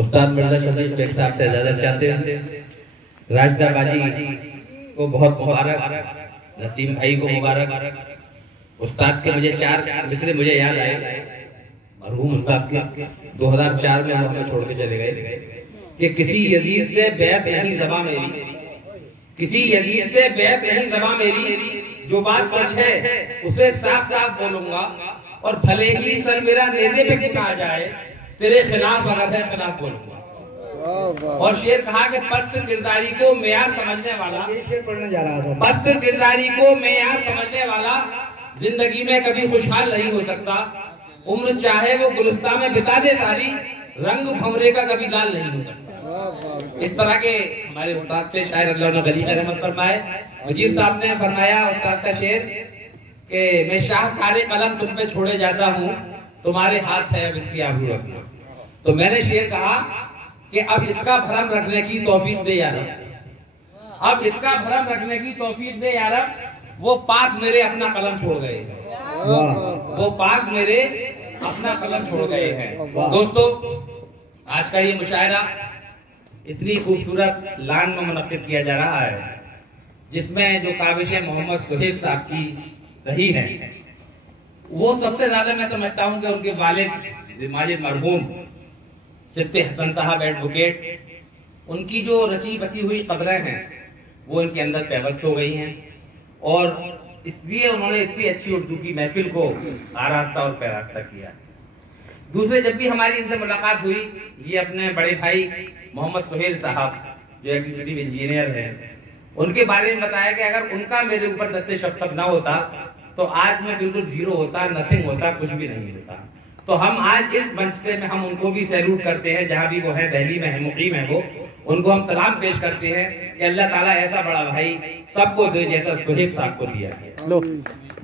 उस्ताद Mirza Shafiq bag साहब से इजाजत चाहते हैं। राशिदा बाजी को बहुत मुबारक, नसीम भाई को मुबारक। उस्ताद के मुझे 4 मिसरे मुझे याद आए मरहूम उस्ताद के 2004 में हमें छोड़ के चले गए कि किसी यजीद से बैत नहीं ज़बां मेरी, किसी यजीद से बैत नहीं ज़बां मेरी, जो बात सच है उसे साफ साफ बोलूंगा, और भले ही सर मेरा नेज़े पे क्यों ना आ जाए, तेरे खिलाफ अगर है खिलाफ बोलूंगा। और शेर कहा कि पस्त किरदारी को मेयार समझने वाला, पढ़ने जा रहा था, पस्त किरदारी को मेयार समझने वाला जिंदगी में कभी खुशहाल नहीं हो सकता। उम्र चाहे वो गुलिस्तान में बिता दे सारी, रंग भंवरे का कभी लाल नहीं हो सकता। इस तरह के हमारे उस्ताद थे शायर, अल्लाह ने गली का रहमत फरमाए। वजीर साहब ने फरमाया उस्ताद का शेर कि मैं शाहकारे कलम तुम पे छोड़े जाता हूँ, तुम्हारे हाथ है अब इसकी आबरू रखना। तो मैंने शेर कहा कि अब इसका भरम रखने की तौफीक दे यार, अब इसका भरम रखने की तौफीक दे यार। वो पास मेरे अपना कलम छोड़ गए, वो पास मेरे अपना कलम छोड़ गए हैं। दोस्तों, आज का ये मुशायरा इतनी खूबसूरत लान में मुनक्किद किया जा रहा है, जिसमें जो काबिशें मोहम्मद सुहेब साहब की रही है, वो सबसे ज्यादा मैं समझता हूँ कि उनके वालिद माजिद मरहूम सिफ्ते हसन साहब एडवोकेट, उनकी जो रची बसी हुई कदरें हैं वो इनके अंदर पैवस्त हो गई हैं, और इसलिए उन्होंने इतनी अच्छी उर्दू की महफिल को आरास्ता और पैरास्ता किया। दूसरे, जब भी हमारी इनसे मुलाकात हुई, ये अपने बड़े भाई मोहम्मद सुहेल साहब जो एग्जीक्यूटिव इंजीनियर हैं, उनके बारे में बताया कि अगर उनका मेरे ऊपर दस्ते शफ़क़त ना होता तो आज मैं बिल्कुल जीरो होता, नथिंग होता, कुछ भी नहीं होता। तो हम आज इस मंच से में हम उनको भी सैल्यूट करते हैं, जहाँ भी वो है, दिल्ली में है, मुकीम है वो, उनको हम सलाम पेश करते हैं कि अल्लाह ताला ऐसा बड़ा भाई सबको दे जैसा सुहेब साहब को दिया है।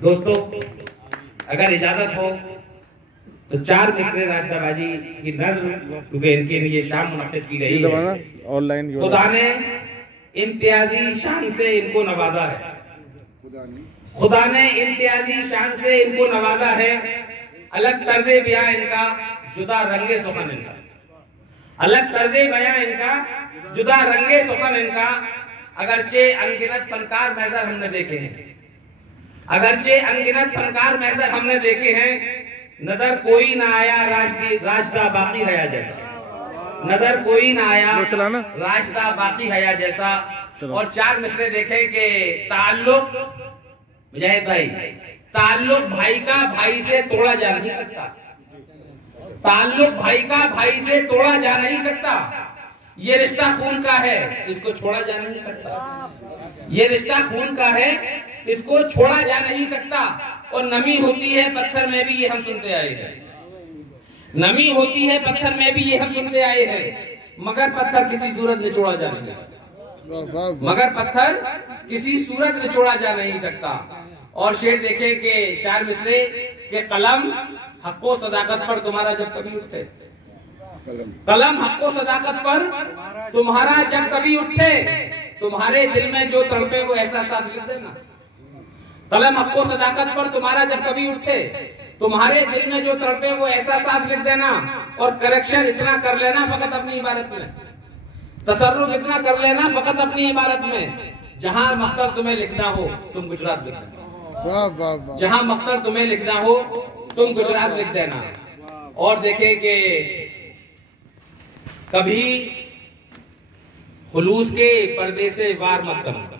दोस्तों, अगर इजाजत हो तो 4 मिसरे राशिदा बाजी की नज़्म, क्योंकि इनके लिए शाम मुनक्किद की गई है, ऑनलाइन खुदा ने इम्तियाजी शान से इनको नवाजा है, खुदा ने इम्तियाजी शान से इनको नवाजा है। अलग तर्ज़े बयां इनका, जुदा रंगे सुखन इनका, अलग तर्ज़े बयां इनका, जुदा रंगे सुखन इनका। अगरचे अनगिनत फनकार महज़र हमने देखे हैं, अगरचे अनगिनत फनकार महज़र हमने देखे हैं, नजर कोई ना आया राशिदा बाकी हया जैसा, नजर कोई ना आया राशिदा बाकी हया जैसा। और 4 मिसरे देखें कि ताल्लुक, मुजाहिद भाई, ताल्लुक भाई का भाई से तोड़ा जा नहीं सकता, ताल्लुक भाई का भाई से तोड़ा जा नहीं सकता। ये रिश्ता खून का है, इसको छोड़ा जा नहीं सकता, ये रिश्ता खून का है, इसको छोड़ा जा नहीं सकता। और नमी होती है पत्थर में भी, ये हम सुनते आए हैं, नमी होती है पत्थर में भी, ये हम सुनते आए हैं, मगर पत्थर किसी सूरत में छोड़ा जा नहीं सकता, मगर पत्थर किसी सूरत में छोड़ा जा नहीं सकता। और शेर देखे कि 4 मिसरे के कलम हक़्क़ो सदाकत पर तुम्हारा जब कभी उठे, कलम हक़्क़ो सदाकत पर तुम्हारा जब कभी उठे, तुम्हारे दिल में जो तड़पे वो एहसास लिख देना। कलम हक़्क़ो सदाकत पर तुम्हारा जब कभी उठे, तुम्हारे दिल में जो तड़पे वो एहसास लिख देना। और करेक्शन इतना कर लेना फकत अपनी इबारत में, तसर्रुफ इतना कर लेना फकत अपनी इबारत में, जहां मकसद तुम्हें लिखना हो तुम गुजरात लिख देना, जहां मकसद तुम्हें लिखना हो तुम गुजरात लिख देना। और देखें कि कभी खुलूस के पर्दे से वार मत करना।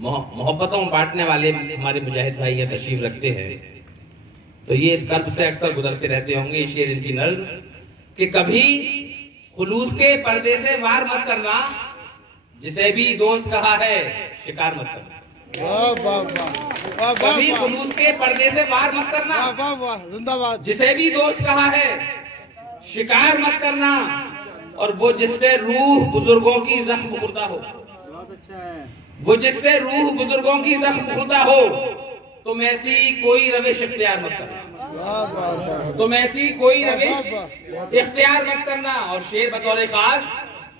मोहब्बतों बांटने वाले हमारे मुजाहिद भाई ये तशरीफ रखते हैं, तो ये इस कर्ब से अक्सर गुजरते रहते होंगे। ये शेर इनकी नज़्म कि कभी खुलूस के पर्दे से वार मत करना, जिसे भी दोस्त कहा है शिकार मत करना। कभी खुलूस के पर्दे से वार मत करना, जिंदाबाद, जिसे भी दोस्त कहा है शिकार मत करना। और वो जिससे रूह बुजुर्गों की जख्म खुर्दा हो, वो जिससे रूह बुजुर्गों की जख्म खुर्दा हो, तुम ऐसी कोई रविश इख्तियार मत करना, तुम ऐसी कोई रविश इख्तियार मत करना। और शेर बतौर खास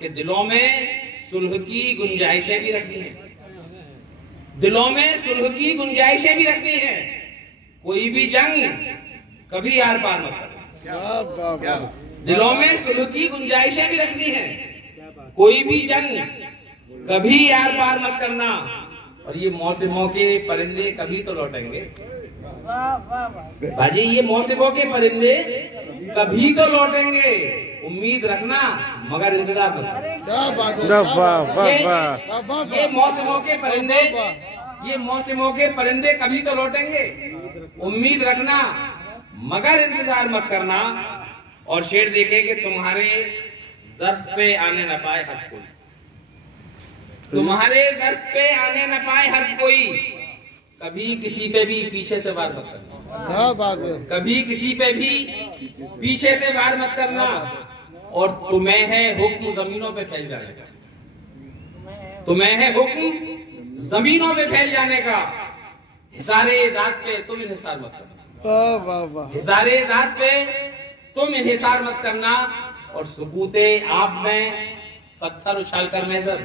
कि दिलों में सुलह की गुंजाइशें भी रखनी है, दिलों में सुलह की गुंजाइशें भी रखनी है। कोई भी जंग कभी यार पार मत करना, दिलों में सुलह की गुंजाइशें भी रखनी है। कोई भी जंग कभी यार पार मत करना। और ये मौसमों के परिंदे कभी तो लौटेंगे बाजी, ये मौसमों के परिंदे कभी तो लौटेंगे, उम्मीद रखना मगर इंतजार मत करना। ये मौसमों के परिंदे, ये मौसमों के परिंदे कभी तो लौटेंगे, उम्मीद रखना मगर इंतजार मत करना। और शेर देखे कि तुम्हारे ज़र्फ़ पे आने न पाए हर कोई, तुम्हारे ज़र्फ़ पे आने न पाए हर कोई, कभी किसी पे भी पीछे से वार मत करना, कभी किसी पे भी पीछे से वार मत करना। और तुम्हें है हुक्म जमीनों पे फैल जाने का, तुम्हें है हुक्म जमीनों पे फैल जाने का। हिसारे ज़ात पे तुम इन्हिसार मत करना, हिसारे ज़ात पे तुम इन्हिसार मत करना। और सुकूते आप में पत्थर उछाल कर महजर,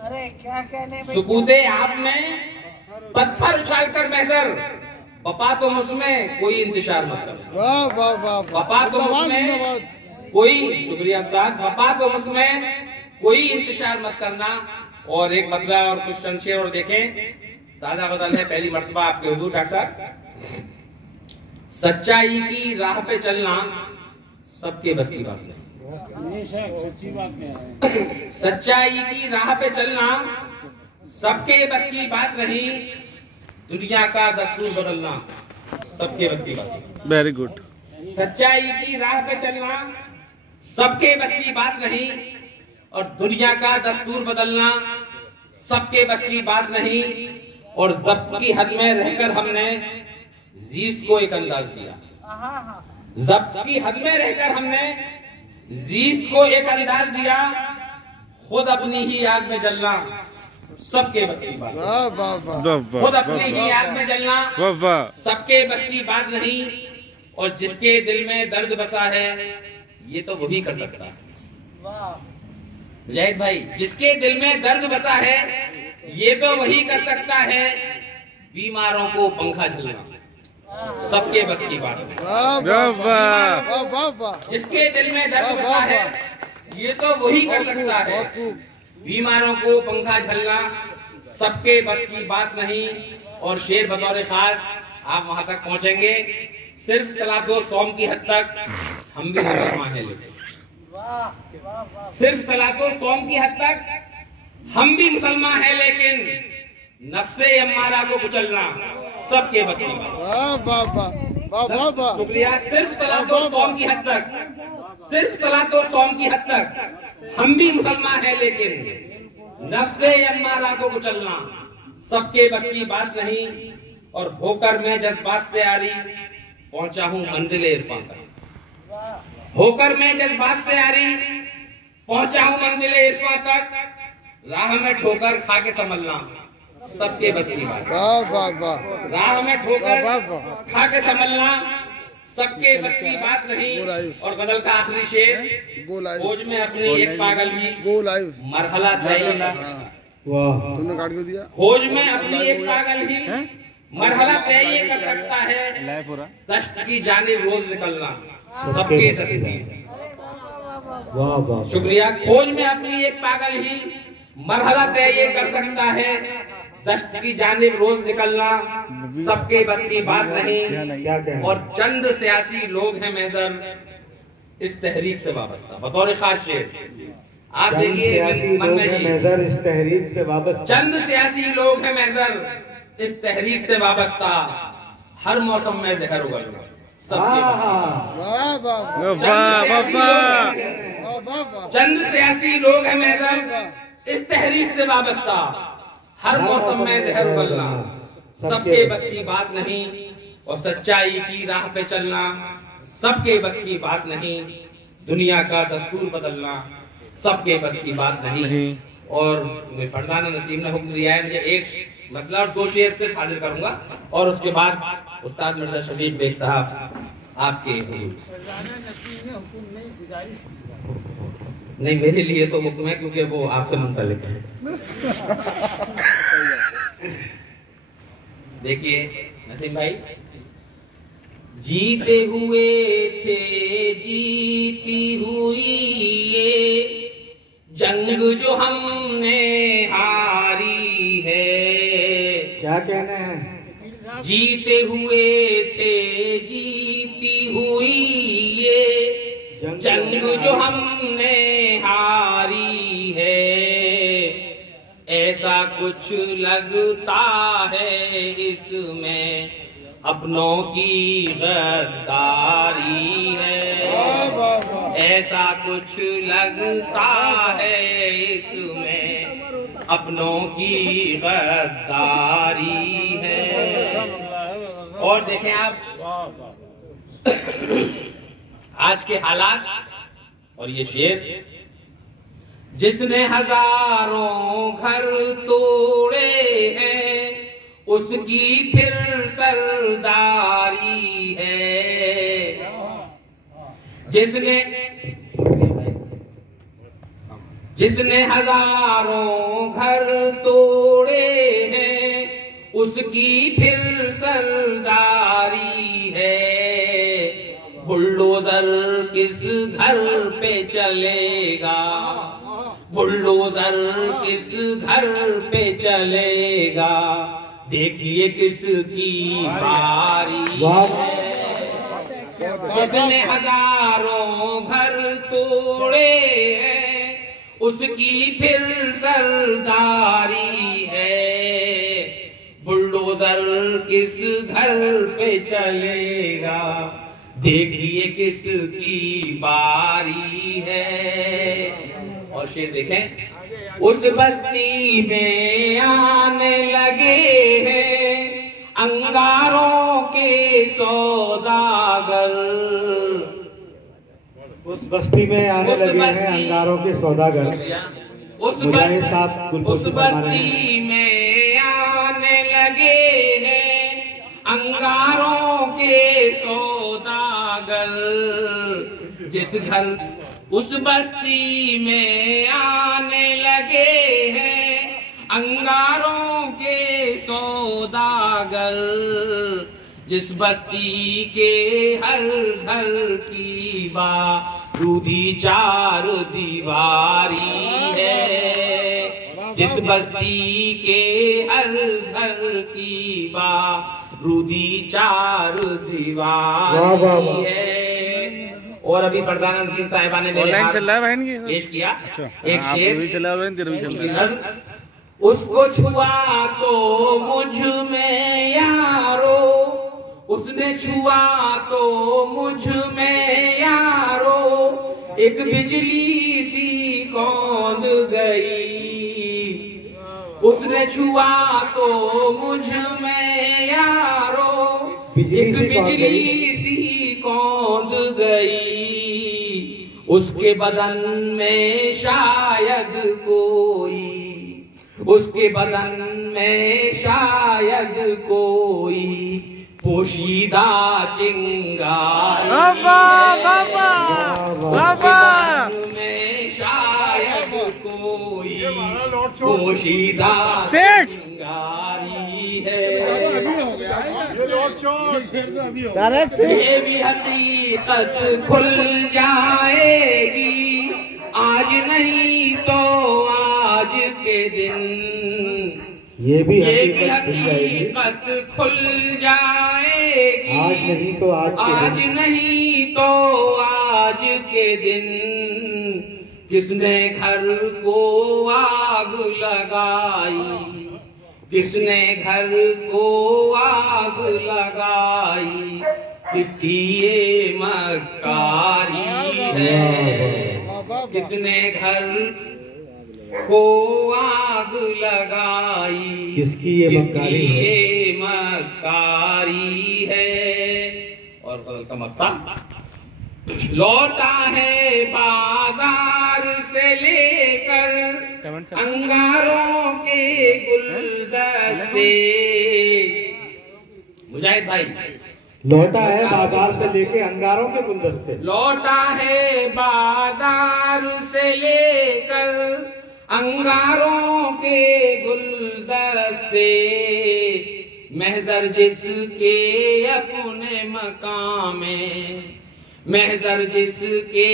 अरे क्या कहने, सुकूते आप में पत्थर उछाल कर महजर, बपा तुम उसमें कोई इंतजार मत करना, बपा तुम उसमें कोई, शुक्रिया उस्ताद, बपा तुम उसमें कोई इंतजार मत करना। और एक बदला और कुछ चंद शेर और देखें। ताजा बदल है पहली मर्तबा आपके हुजूर डॉक्टर साहब। सच्चाई की राह पे चलना सबके बस की बात नहीं, सच्ची बात है। सच्चाई की राह पे चलना सबके बस की बात नहीं, दुनिया का दस्तूर बदलना सबके बस की बात। Very good. सच्चाई की राह पे चलना सबके बस की बात नहीं, और दुनिया का दस्तूर बदलना सबके बस की बात नहीं। और ज़ब्त की हद में रहकर हमने ज़ीस्त को एक अंदाज दिया, ज़ब्त की हद में रहकर हमने ज़ीस्त को एक अंदाज दिया, खुद अपनी ही आग में जलना सबके बस की बात, खुद अपनी ही आग में जलना सबके बस की बात नहीं। और जिसके दिल में दर्द बसा है ये तो वही कर सकता है मुजाहिद भाई, जिसके दिल में दर्द बसा है ये तो वही कर सकता है। बीमारों को पंखा झलना सबके बस की बात है, जिसके दिल में दर्द बसा है ये तो वही कर सकता है। बीमारों को पंखा झलना सबके बस की बात नहीं। और शेर बतौर खास आप वहां तक पहुंचेंगे, सिर्फ सलातो सौम की हद तक हम भी मुसलमान हैं, लेकिन सिर्फ सलातो सौम की हद तक हम भी मुसलमान हैं, लेकिन नफ्से अम्मारा को कुचलना सबके बस की बात। शुक्रिया। सिर्फ सलातो सौम की हद तक, सिर्फ सलातो सौम की हद तक हम भी मुसलमान हैं, लेकिन नफ्से अम्मारा को कुचलना सबके बस की बात नहीं। और होकर मैं जज्बात से आरी पहुंचा हूं मंजिल इरफान तक, होकर मैं जज्बात से आरी पहुंचा हूं मंजिल इरफान तक, राह में ठोकर खा के संभलना सबके बस की बात, राह में ठोकर खा के संभलना सबके बस की बात नहीं। और गजल का आखिरी शेर, फौज में अपनी एक पागल भी मरहला तय, तुमने काट क्यों दिया? फौज में अपनी एक पागल ही मरहला तय कर सकता है, दश्त की जानिब रोज निकलना सबके तकदीर। शुक्रिया। फौज में अपनी एक पागल ही मरहला तय कर सकता है, दश्त की जानिब रोज निकलना सबके बस की बात नहीं। और चंद सियासी लोग हैं महजर इस तहरीक से वाबस्ता, बतौर खास शेर आप देखिए मन में इस तहरीक से वाबस्ता, चंद सियासी लोग हैं महजर इस तहरीक से वाबस्ता, हर मौसम में जहर उगलना सबके चंद सियासी लोग हैं महजर इस तहरीक से वाबस्ता, हर मौसम में जहर उगलना सबके बस की बात नहीं। और सच्चाई की राह पे चलना सबके बस की बात नहीं, दुनिया का दस्तूर बदलना सबके बस की बात नहीं। और फरदाना नसीम ने हुक्म दिया है, मुझे एक मतलब 2 शेर सिर्फ हाजिर करूंगा और उसके बाद उस्ताद मिर्जा शफीक बेग साहब आपके नहीं, मेरे लिए तो हुक्म है क्योंकि वो आपसे मुंसलिक है। देखिए नसीम भाई, जीते हुए थे जीती हुई ये जंग जो हमने हारी है। क्या कहना है? जीते हुए थे जीती हुई ये जंग जो हमने हारी है। ऐसा कुछ लगता है इसमें अपनों की गद्दारी है। ऐसा कुछ लगता है इसमें अपनों की गद्दारी है। और देखें आप आज के हालात और ये शेर, जिसने हजारों घर तोड़े हैं उसकी फिर सरदारी है। जिसने हजारों घर तोड़े हैं उसकी फिर सरदारी है। बुलडोजर किस घर पे चलेगा, बुलडोजर किस घर पे चलेगा, देखिए किसकी बारी है। जिसने हजारों घर तोड़े हैं उसकी फिर सरदारी है। बुलडोजर किस घर पे चलेगा, देखिए किसकी बारी है। और शेर देखें, उस बस्ती में आने लगे हैं अंगारों के सौदागर। उस बस्ती में आने लगे हैं अंगारों के सौदागर। उस बस्ती में आने लगे हैं अंगारों के सौदागर। उस बस्ती में आने लगे हैं अंगारों के सौदागर। जिस बस्ती के हर घर की बारूदी चार दीवारी है। जिस बस्ती के हर घर की बारूदी चार दीवारी है। और अभी फरदाना नसीम साहिबा ने चल रहा है बहन की पेश किया एक हाँ, शेर चल रहा है, तेरा भी चल रहा है। उसको छुआ तो मुझ में यारो, उसने छुआ तो मुझ में यारो, एक बिजली सी कौंध गई। उसने छुआ तो मुझ में यारो, एक बिजली सी कौंध गई। उसके बदन में शायद कोई, उसके बदन में शायद कोई पोशीदा चिंगारी में शायद कोई पोशीदा चिंगारी है। ये भी हकीकत खुल जाएगी आज नहीं तो आज के दिन। ये भी हकीकत खुल जाएगी आज नहीं तो आज के दिन। किसने घर को आग लगाई, किसने घर को आग लगाई, किसकी ये मक्कारी है। किसने घर को आग लगाई, किसकी ये मक्कारी है। और बदल का मक्ता लौटा है बाजार से लेकर अंगारों के गुलदस्ते। मुजाहिद भाई, लौटा है बाजार से लेके अंगारों के गुलदस्ते। लौटा है बाजार से लेकर अंगारों के गुलदस्ते। महजर जिसके अपने मकाम में, महजर जिसके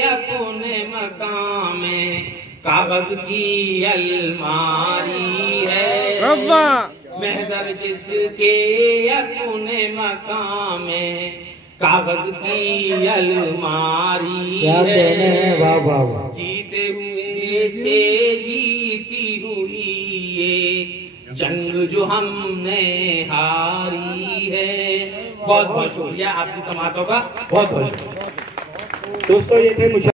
अपने मकाम में, कागज की अलमारी है। महजर जिसके अपने मकाम में, कागज की अलमारी है। जीते हुए थे जीती हुई ये जंग जो हमने हारी है। बहुत बहुत शुक्रिया आपकी समातों का, बहुत बहुत शुक्रिया। दोस्तों ये थे